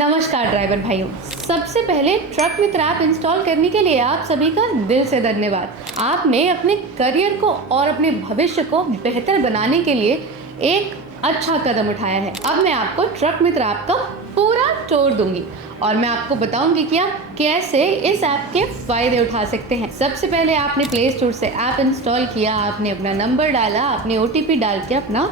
नमस्कार ड्राइवर भाइयों, सबसे पहले ट्रक मित्र ऐप इंस्टॉल करने के लिए आप सभी का दिल से धन्यवाद। आपने अपने करियर को और अपने भविष्य को बेहतर बनाने के लिए एक अच्छा कदम उठाया है। अब मैं आपको ट्रक मित्र ऐप का पूरा टूर दूंगी और मैं आपको बताऊंगी कि आप कैसे इस ऐप के फायदे उठा सकते हैं। सबसे पहले आपने प्ले स्टोर से ऐप इंस्टॉल किया, आपने अपना नंबर डाला, आपने OTP डाल के अपना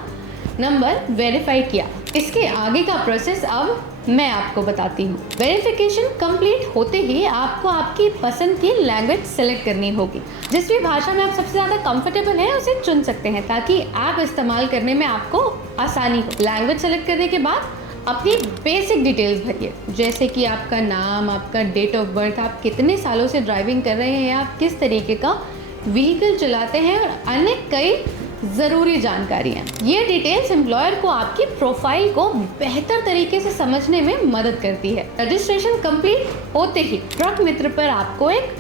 नंबर वेरीफाई किया। इसके आगे का प्रोसेस अब मैं आपको बताती हूँ। वेरिफिकेशन कंप्लीट होते ही आपको आपकी पसंद की लैंग्वेज सेलेक्ट करनी होगी। जिस भी भाषा में आप सबसे ज़्यादा कंफर्टेबल हैं उसे चुन सकते हैं ताकि ऐप इस्तेमाल करने में आपको आसानी हो। लैंग्वेज सेलेक्ट करने के बाद अपनी बेसिक डिटेल्स भरिए, जैसे कि आपका नाम, आपका डेट ऑफ बर्थ, आप कितने सालों से ड्राइविंग कर रहे हैं, आप किस तरीके का व्हीकल चलाते हैं और अन्य कई ज़रूरी जानकारियाँ। ये डिटेल्स एम्प्लॉयर को आपकी प्रोफाइल को बेहतर तरीके से समझने में मदद करती है। रजिस्ट्रेशन कंप्लीट होते ही ट्रक मित्र पर आपको एक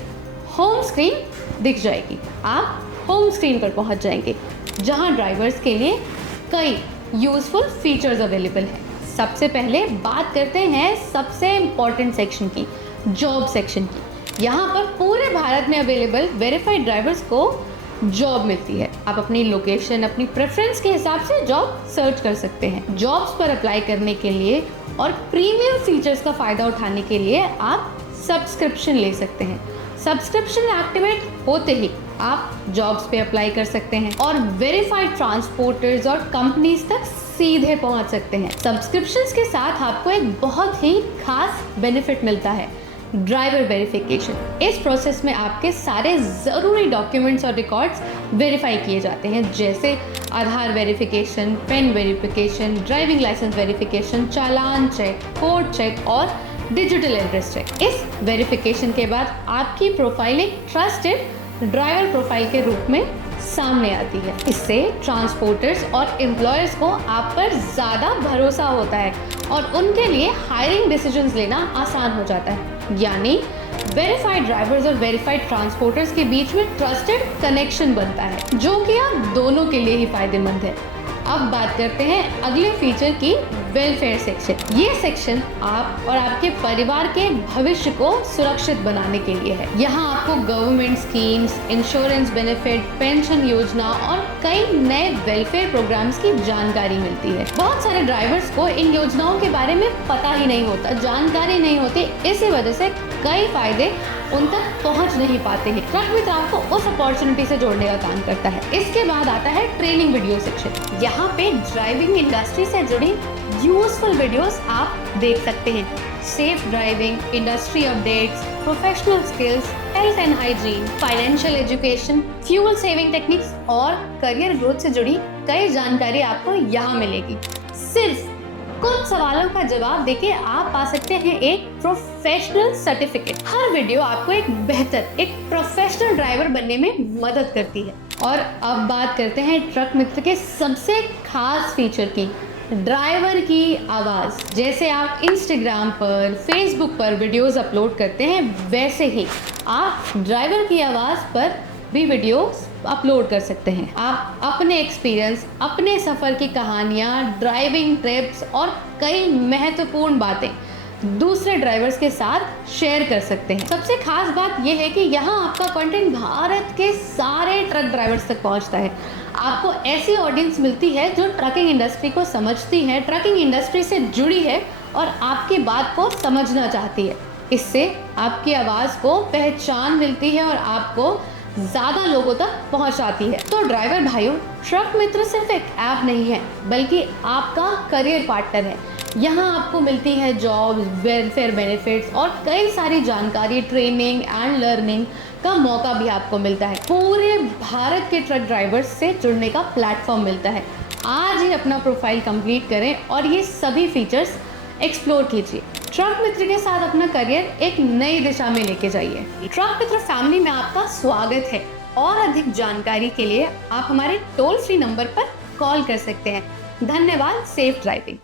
होम स्क्रीन दिख जाएगी। आप होम स्क्रीन पर पहुंच जाएंगे जहां ड्राइवर्स के लिए कई यूजफुल फीचर्स अवेलेबल हैं। सबसे पहले बात करते हैं सबसे इम्पॉर्टेंट सेक्शन की, जॉब सेक्शन की। यहाँ पर पूरे भारत में अवेलेबल वेरीफाइड ड्राइवर्स को जॉब मिलती है। आप अपनी लोकेशन, अपनी प्रेफरेंस के हिसाब से जॉब सर्च कर सकते हैं। जॉब्स पर अप्लाई करने के लिए और प्रीमियम फीचर्स का फ़ायदा उठाने के लिए आप सब्सक्रिप्शन ले सकते हैं। सब्सक्रिप्शन एक्टिवेट होते ही आप जॉब्स पे अप्लाई कर सकते हैं और वेरीफाइड ट्रांसपोर्टर्स और कंपनीज तक सीधे पहुंच सकते हैं। सब्सक्रिप्शंस के साथ आपको एक बहुत ही खास बेनिफिट मिलता है, ड्राइवर वेरिफिकेशन। इस प्रोसेस में आपके सारे ज़रूरी डॉक्यूमेंट्स और रिकॉर्ड्स वेरीफाई किए जाते हैं, जैसे Aadhaar verification, PAN verification, driving licence verification, चालान चेक, कोड चेक और डिजिटल एड्रेस चेक। इस वेरिफिकेशन के बाद आपकी प्रोफाइल एक ट्रस्टेड ड्राइवर प्रोफाइल के रूप में सामने आती है। इससे ट्रांसपोर्टर्स और एम्प्लॉयर्स को आप पर ज़्यादा भरोसा होता है और उनके लिए हायरिंग डिसीजंस लेना आसान हो जाता है। यानी वेरीफाइड ड्राइवर्स और वेरीफाइड ट्रांसपोर्टर्स के बीच में ट्रस्टेड कनेक्शन बनता है, जो कि आप दोनों के लिए ही फायदेमंद है। अब बात करते हैं अगले फीचर की, वेलफेयर सेक्शन। ये सेक्शन आप और आपके परिवार के भविष्य को सुरक्षित बनाने के लिए है। यहाँ आपको government schemes, insurance benefit, pension योजना और कई नए वेलफेयर प्रोग्राम्स की जानकारी मिलती है। बहुत सारे ड्राइवर्स को इन योजनाओं के बारे में पता ही नहीं होता, जानकारी नहीं होती। इसी वजह से कई फायदे उन तक पहुंच नहीं पाते हैं। ट्रक मित्र आपको उस अपॉर्चुनिटी से जोड़ने का काम करता है। इसके बाद आता है ट्रेनिंग वीडियो सेक्शन। यहाँ पे ड्राइविंग इंडस्ट्री से जुड़ी यूजफुल वीडियोस आप देख सकते हैं। Safe driving, industry updates, professional skills, health and hygiene, financial education, fuel saving techniques और करियर ग्रोथ से जुड़ी कई जानकारी आपको यहाँ मिलेगी। सिर्फ कुछ सवालों का जवाब देके आप पा सकते हैं एक प्रोफेशनल सर्टिफिकेट। हर वीडियो आपको एक बेहतर, एक प्रोफेशनल ड्राइवर बनने में मदद करती है। और अब बात करते हैं ट्रक मित्र के सबसे खास फीचर की, ड्राइवर की आवाज़। जैसे आप इंस्टाग्राम पर, फेसबुक पर वीडियोस अपलोड करते हैं, वैसे ही आप ड्राइवर की आवाज़ पर भी वीडियोस अपलोड कर सकते हैं। आप अपने एक्सपीरियंस, अपने सफ़र की कहानियाँ, ड्राइविंग टिप्स और कई महत्वपूर्ण बातें दूसरे ड्राइवर्स के साथ शेयर कर सकते हैं। सबसे खास बात यह है कि यहाँ आपका कंटेंट भारत के सारे ट्रक ड्राइवर्स तक पहुँचता है। आपको ऐसी ऑडियंस मिलती है जो ट्रकिंग इंडस्ट्री को समझती है, ट्रकिंग इंडस्ट्री से जुड़ी है और आपकी बात को समझना चाहती है। इससे आपकी आवाज़ को पहचान मिलती है और आपको ज़्यादा लोगों तक पहुंचाती है। तो ड्राइवर भाइयों, ट्रक मित्र सिर्फ एक ऐप नहीं है, बल्कि आपका करियर पार्टनर है। यहाँ आपको मिलती है जॉब, वेलफेयर बेनिफिट्स और कई सारी जानकारी, ट्रेनिंग एंड लर्निंग का मौका भी आपको मिलता है। पूरे भारत के ट्रक ड्राइवर्स से जुड़ने का प्लेटफॉर्म मिलता है। आज ही अपना प्रोफाइल कंप्लीट करें और ये सभी फीचर्स एक्सप्लोर कीजिए। ट्रक मित्र के साथ अपना करियर एक नई दिशा में लेके जाइए। ट्रक मित्र फैमिली में आपका स्वागत है और अधिक जानकारी के लिए आप हमारे टोल फ्री नंबर पर कॉल कर सकते हैं। धन्यवाद। Safe driving.